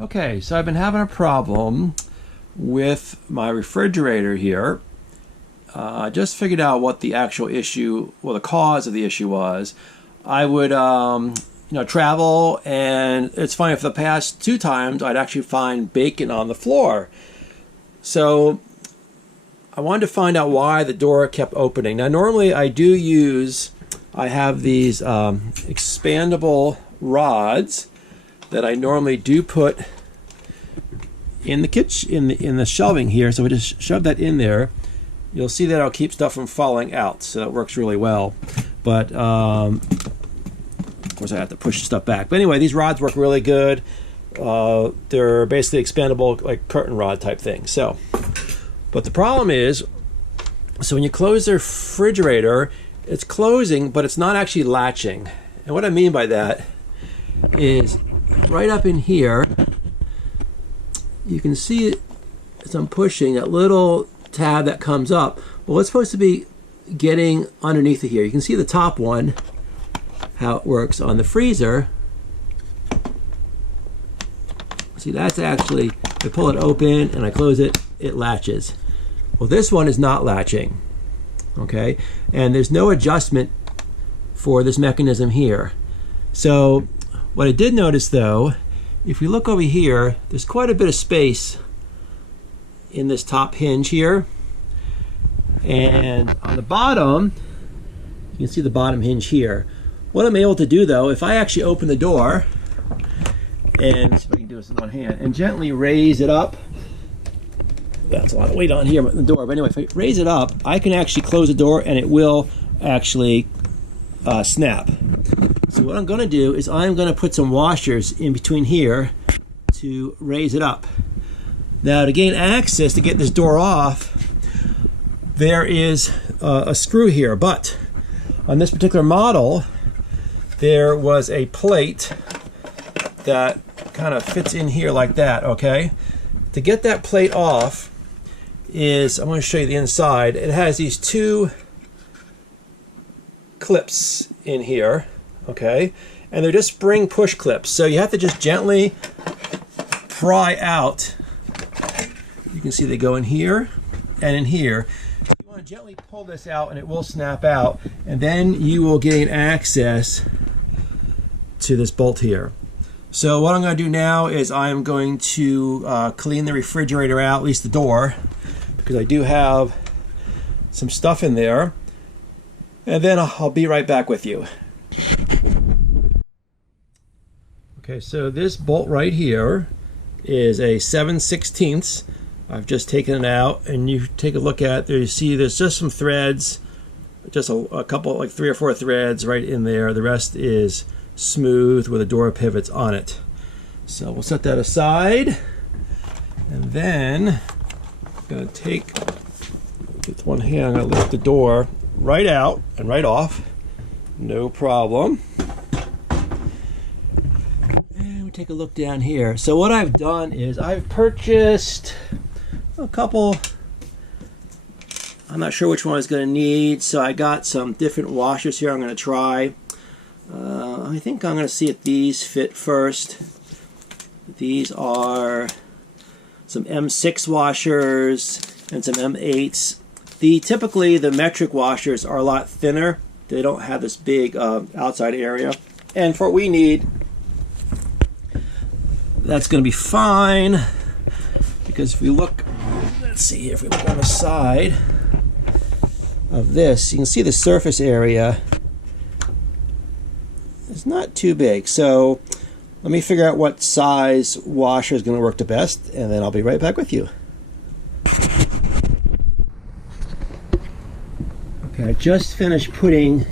Okay, so I've been having a problem with my refrigerator here. I just figured out what the actual issue, well, the cause of the issue was. I would, travel, and it's funny, for the past 2 times, I'd actually find bacon on the floor. So I wanted to find out why the door kept opening. Now, normally I have these expandable rods that I normally do put in the kitchen, in the shelving here. So we just shove that in there. You'll see that it'll keep stuff from falling out, so it works really well. But of course I have to push stuff back. But anyway, these rods work really good. They're basically expandable, like curtain rod type thing. So, but the problem is, so when you close the refrigerator, it's closing, but it's not actually latching. And what I mean by that is, right up in here, you can see it as I'm pushing that little tab that comes up. Well, it's supposed to be getting underneath of here. You can see the top one, how it works on the freezer. See, that's actually, I pull it open and I close it, it latches. Well, this one is not latching, okay? And there's no adjustment for this mechanism here. So what I did notice though, if we look over here, there's quite a bit of space in this top hinge here. And on the bottom, you can see the bottom hinge here. What I'm able to do though, if I actually open the door, and see if I can do this in one hand, and gently raise it up. That's a lot of weight on here, the door. But anyway, if I raise it up, I can actually close the door and it will actually snap. So what I'm going to do is I'm going to put some washers in between here to raise it up. Now, to gain access to get this door off, there is a screw here, but on this particular model, there was a plate that kind of fits in here like that, okay? To get that plate off is, I'm going to show you the inside. It has these 2 clips in here, okay? And they're just spring push clips. So you have to just gently pry out. You can see they go in here and in here. You want to gently pull this out and it will snap out, and then you will gain access to this bolt here. So what I'm going to do now is I'm going to clean the refrigerator out, at least the door, because I do have some stuff in there. And then I'll be right back with you. Okay, so this bolt right here is a 7/16. I've just taken it out, and you take a look at there. You see there's just some threads, just a couple, like 3 or 4 threads right in there. The rest is smooth with the door pivots on it. So we'll set that aside, and then I'm going to take, with one hand, I'm going to lift the door right out and right off, no problem. And we take a look down here. So what I've done is I've purchased a couple, I'm not sure which one I was going to need, so I got some different washers here I'm going to try. I think I'm going to see if these fit first. These are some M6 washers and some M8s. Typically the metric washers are a lot thinner. They don't have this big outside area. And for what we need, that's going to be fine. Because if we look, let's see here, if we look on the side of this, you can see the surface area is not too big. So let me figure out what size washer is going to work the best, and then I'll be right back with you. Okay, I just finished putting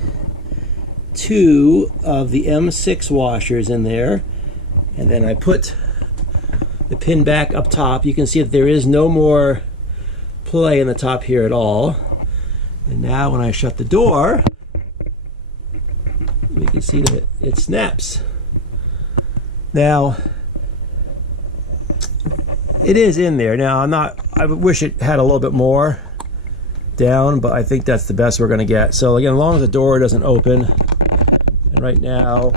2 of the M6 washers in there, and then I put the pin back up top. You can see that there is no more play in the top here at all. And now when I shut the door, we can see that it snaps. Now, it is in there. Now, I wish it had a little bit more down, but I think that's the best we're going to get. So again, as long as the door doesn't open, and right now,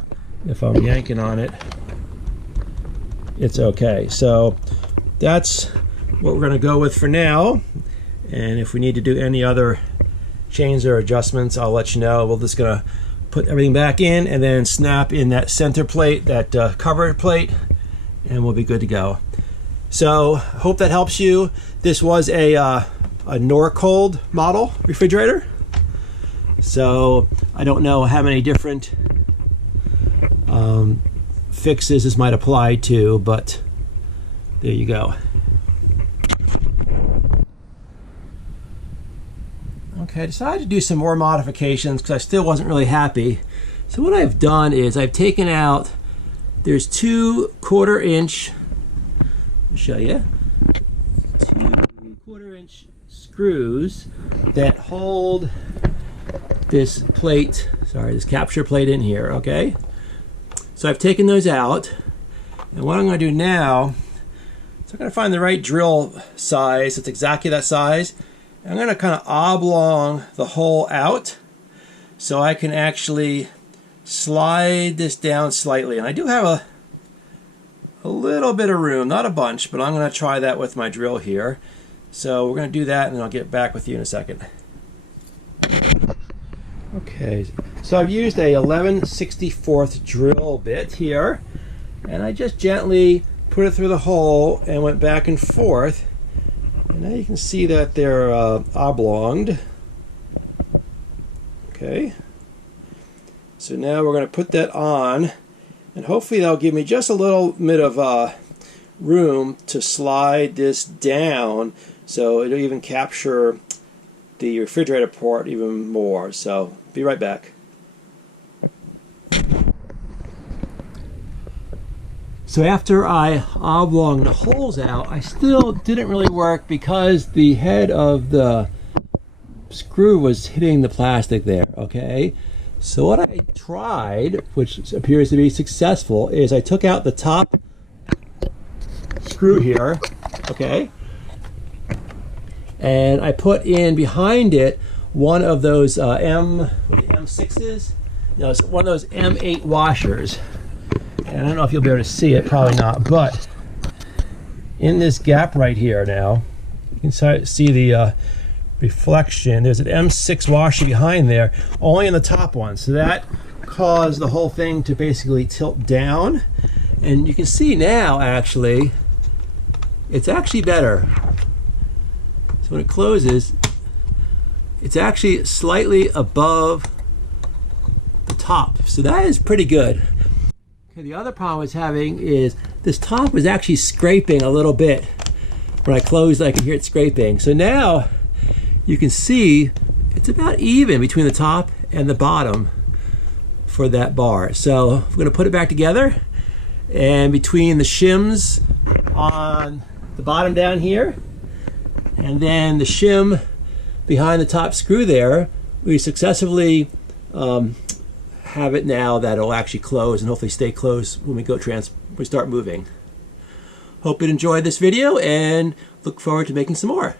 if I'm yanking on it, it's okay. So that's what we're going to go with for now. And if we need to do any other changes or adjustments, I'll let you know. We're just going to put everything back in and then snap in that center plate, that cover plate, and we'll be good to go. So hope that helps you. This was a Norcold model refrigerator. So I don't know how many different fixes this might apply to, but there you go. Okay, I decided to do some more modifications because I still wasn't really happy. So what I've done is I've taken out, there's 2 1/4-inch, I'll show you, 2 1/4-inch screws that hold this plate, sorry, this capture plate in here, okay? So I've taken those out, and what I'm going to do now is I'm going to find the right drill size that's exactly that size. I'm going to kind of oblong the hole out so I can actually slide this down slightly. And I do have a little bit of room, not a bunch, but I'm going to try that with my drill here. So we're going to do that, and then I'll get back with you in a second. Okay, so I've used a 11/64 drill bit here, and I just gently put it through the hole and went back and forth. And now you can see that they're oblonged. Okay. So now we're going to put that on, and hopefully that'll give me just a little bit of room to slide this down so it'll even capture the refrigerator port even more. So be right back. So after I oblonged the holes out, I still didn't really work because the head of the screw was hitting the plastic there, okay? So what I tried, which appears to be successful, is I took out the top screw here, okay? And I put in behind it one of those M6s? No, it's one of those M8 washers. And I don't know if you'll be able to see it, probably not, but in this gap right here now, you can see the reflection. There's an M6 washer behind there, only in the top one. So that caused the whole thing to basically tilt down. And you can see now, actually, it's actually better. So when it closes, it's actually slightly above the top. So that is pretty good. The other problem I was having is this top was actually scraping a little bit. When I closed, I could hear it scraping. So now you can see it's about even between the top and the bottom for that bar. So I'm going to put it back together, and between the shims on the bottom down here and then the shim behind the top screw there, we successfully have it now that it'll actually close and hopefully stay closed when we start moving. Hope you enjoyed this video and look forward to making some more.